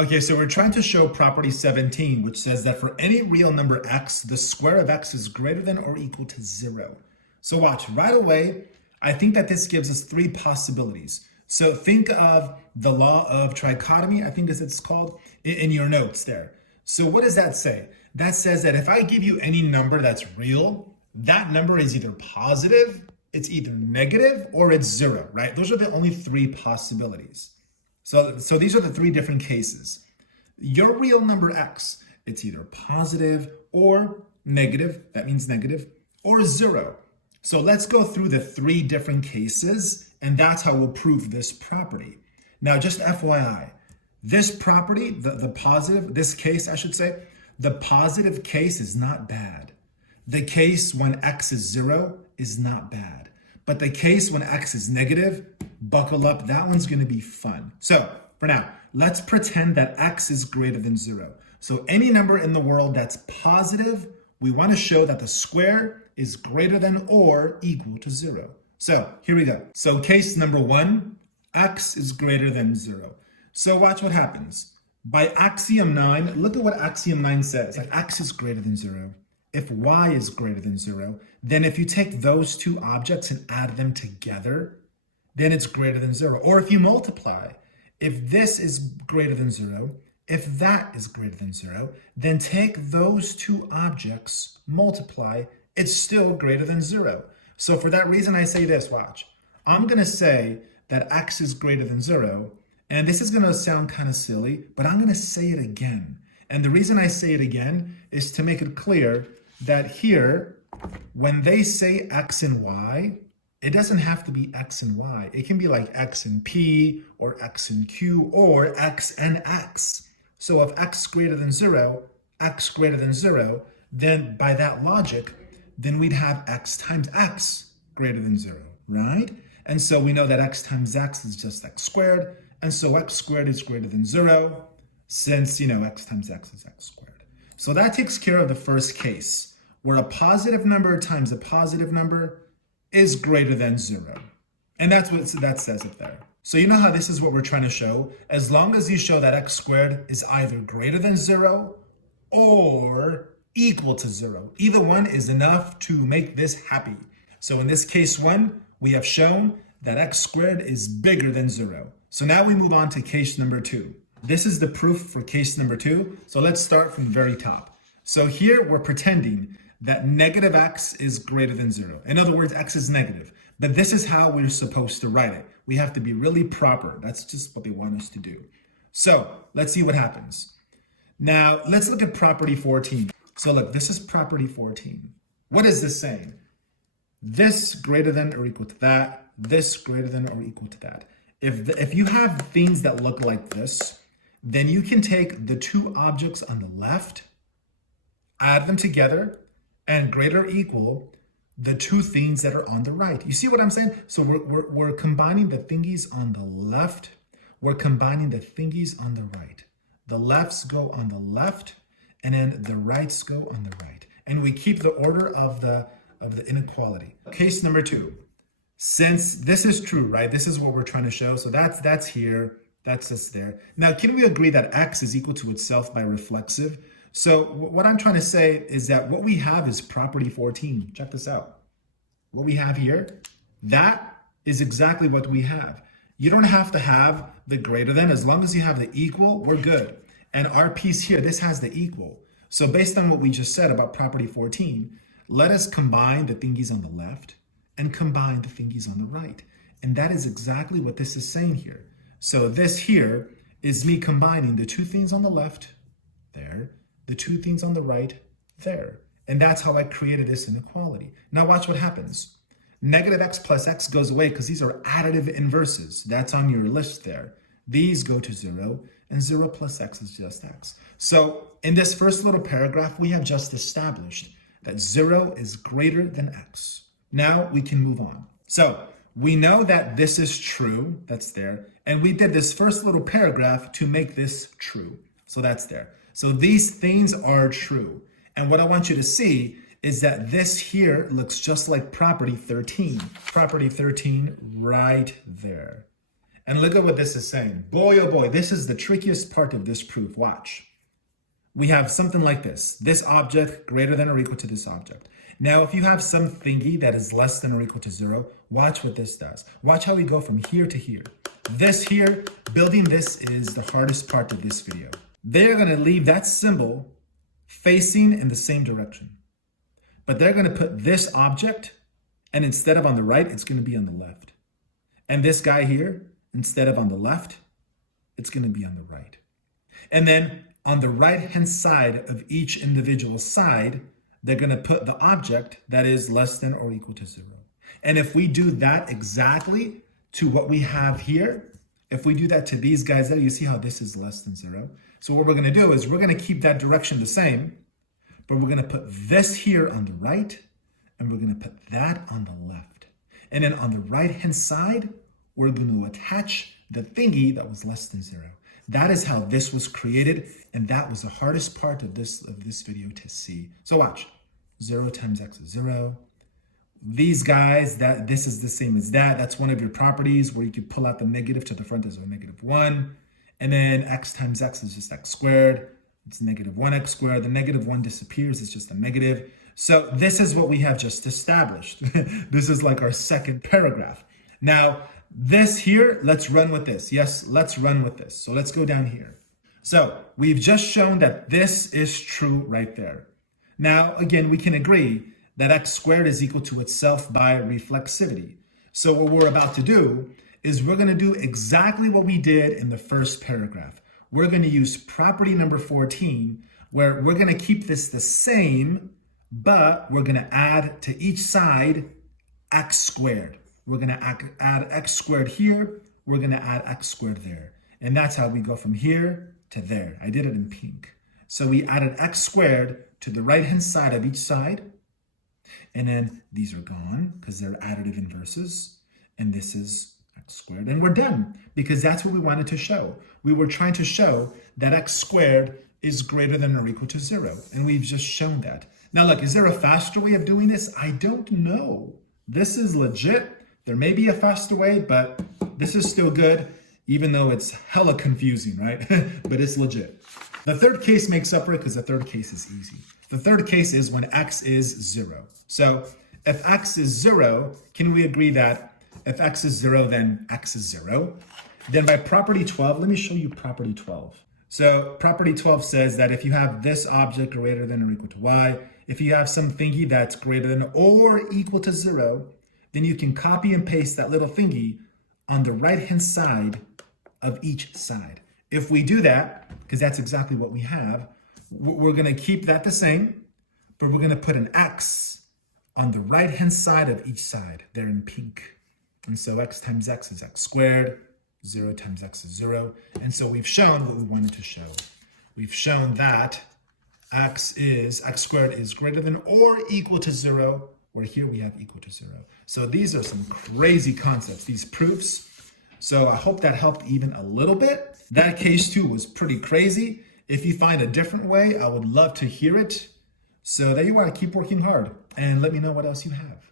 Okay, so we're trying to show property 17, which says that for any real number x, the square of x is greater than or equal to 0. So watch, right away, I think that this gives us three possibilities. So think of the law of trichotomy, I think as it's called, in your notes there. So what does that say? That says that if I give you any number that's real, that number is either positive, it's either negative, or it's 0, right? Those are the only three possibilities. So these are the three different cases. Your real number x, it's either positive or negative, that means negative, or 0. So let's go through the three different cases, and that's how we'll prove this property. Now, just FYI, this property, the positive, this case, I should say, the positive case is not bad. The case when x is 0 is not bad. But the case when x is negative, buckle up, that one's going to be fun. So for now, let's pretend that x is greater than 0. So any number in the world that's positive, we want to show that the square is greater than or equal to 0. So here we go. So case number 1, x is greater than 0. So watch what happens. By Axiom 9, look at what Axiom 9 says. If x is greater than 0, if y is greater than 0, then if you take those two objects and add them together, then it's greater than 0. Or if you multiply, if this is greater than 0, if that is greater than 0, then take those two objects, multiply, it's still greater than 0. So for that reason, I say this, watch. I'm going to say that x is greater than 0, and this is going to sound kind of silly, but I'm going to say it again. And the reason I say it again is to make it clear that here, when they say x and y, it doesn't have to be x and y. It can be like x and p, or x and q, or x and x. So if x greater than 0, x greater than 0, then by that logic, then we'd have x times x greater than 0, right? And so we know that x times x is just x squared, and so x squared is greater than 0, since, x times x is x squared. So that takes care of the first case, where a positive number times a positive number is greater than 0. And that's what that says it there. So you know how this is what we're trying to show? As long as you show that x squared is either greater than 0 or equal to 0. Either one is enough to make this happy. So in this case 1, we have shown that x squared is bigger than 0. So now we move on to case number 2. This is the proof for case number 2. So let's start from the very top. So here we're pretending that negative x is greater than 0. In other words, x is negative. But this is how we're supposed to write it. We have to be really proper. That's just what they want us to do. So let's see what happens. Now, let's look at property 14. So look, this is property 14. What is this saying? This greater than or equal to that. This greater than or equal to that. If you have things that look like this, then you can take the two objects on the left, add them together, and greater or equal the two things that are on the right. You see what I'm saying? So we're combining the thingies on the left. We're combining the thingies on the right. The lefts go on the left, and then the rights go on the right. And we keep the order of the inequality. Case number 2. Since this is true, right? This is what we're trying to show. So that's here. That's just there. Now, can we agree that x is equal to itself by reflexive? So what I'm trying to say is that what we have is property 14. Check this out. What we have here, that is exactly what we have. You don't have to have the greater than. As long as you have the equal, we're good. And our piece here, this has the equal. So based on what we just said about property 14, let us combine the thingies on the left and combine the thingies on the right. And that is exactly what this is saying here. So this here is me combining the two things on the left, there, the two things on the right, there. And that's how I created this inequality. Now watch what happens. Negative x plus x goes away because these are additive inverses. That's on your list there. These go to 0, and 0 plus x is just x. So in this first little paragraph, we have just established that 0 is greater than x. Now we can move on. So we know that this is true, that's there, and we did this first little paragraph to make this true. So that's there. So these things are true. And what I want you to see is that this here looks just like property 13. Property 13 right there. And look at what this is saying. Boy, oh boy, this is the trickiest part of this proof. Watch. We have something like this. This object greater than or equal to this object. Now, if you have some thingy that is less than or equal to 0, watch what this does. Watch how we go from here to here. This here, building this is the hardest part of this video. They're going to leave that symbol facing in the same direction. But they're going to put this object, and instead of on the right, it's going to be on the left. And this guy here, instead of on the left, it's going to be on the right. And then on the right-hand side of each individual side, they're going to put the object that is less than or equal to 0. And if we do that exactly to what we have here, if we do that to these guys there, you see how this is less than 0. So what we're going to do is we're going to keep that direction the same, but we're going to put this here on the right, and we're going to put that on the left. And then on the right-hand side, we're going to attach the thingy that was less than 0. That is how this was created, and that was the hardest part of this video to see. So watch. 0 times x is 0. These guys, this is the same as that. That's one of your properties where you could pull out the negative to the front as a -1. And then x times x is just x squared. It's -1x squared. The -1 disappears. It's just a negative. So this is what we have just established. This is like our second paragraph. Now, this here, let's run with this. Yes, let's run with this. So let's go down here. So we've just shown that this is true right there. Now, again, we can agree that x squared is equal to itself by reflexivity. So what we're about to do is we're going to do exactly what we did in the first paragraph. We're going to use property number 14, where we're going to keep this the same, but we're going to add to each side x squared. We're going to add x squared here. We're going to add x squared there. And that's how we go from here to there. I did it in pink. So we added x squared to the right-hand side of each side. And then these are gone because they're additive inverses. And this is x squared. And we're done because that's what we wanted to show. We were trying to show that x squared is greater than or equal to 0. And we've just shown that. Now, look, is there a faster way of doing this? I don't know. This is legit. There may be a faster way, but this is still good, even though it's hella confusing, right? But it's legit. The third case makes up for it because the third case is easy. The third case is when x is 0. So if x is 0, can we agree that if x is 0, then x is 0? Then by property 12, let me show you property 12. So property 12 says that if you have this object greater than or equal to y, if you have some thingy that's greater than or equal to 0, then you can copy and paste that little thingy on the right-hand side of each side. If we do that, because that's exactly what we have, we're going to keep that the same, but we're going to put an x on the right-hand side of each side. They're in pink. And so x times x is x squared. 0 times x is 0. And so we've shown what we wanted to show. We've shown that x squared is greater than or equal to 0, where here we have equal to 0. So these are some crazy concepts, these proofs. So I hope that helped even a little bit. That case too was pretty crazy. If you find a different way, I would love to hear it. So there you are, keep working hard and let me know what else you have.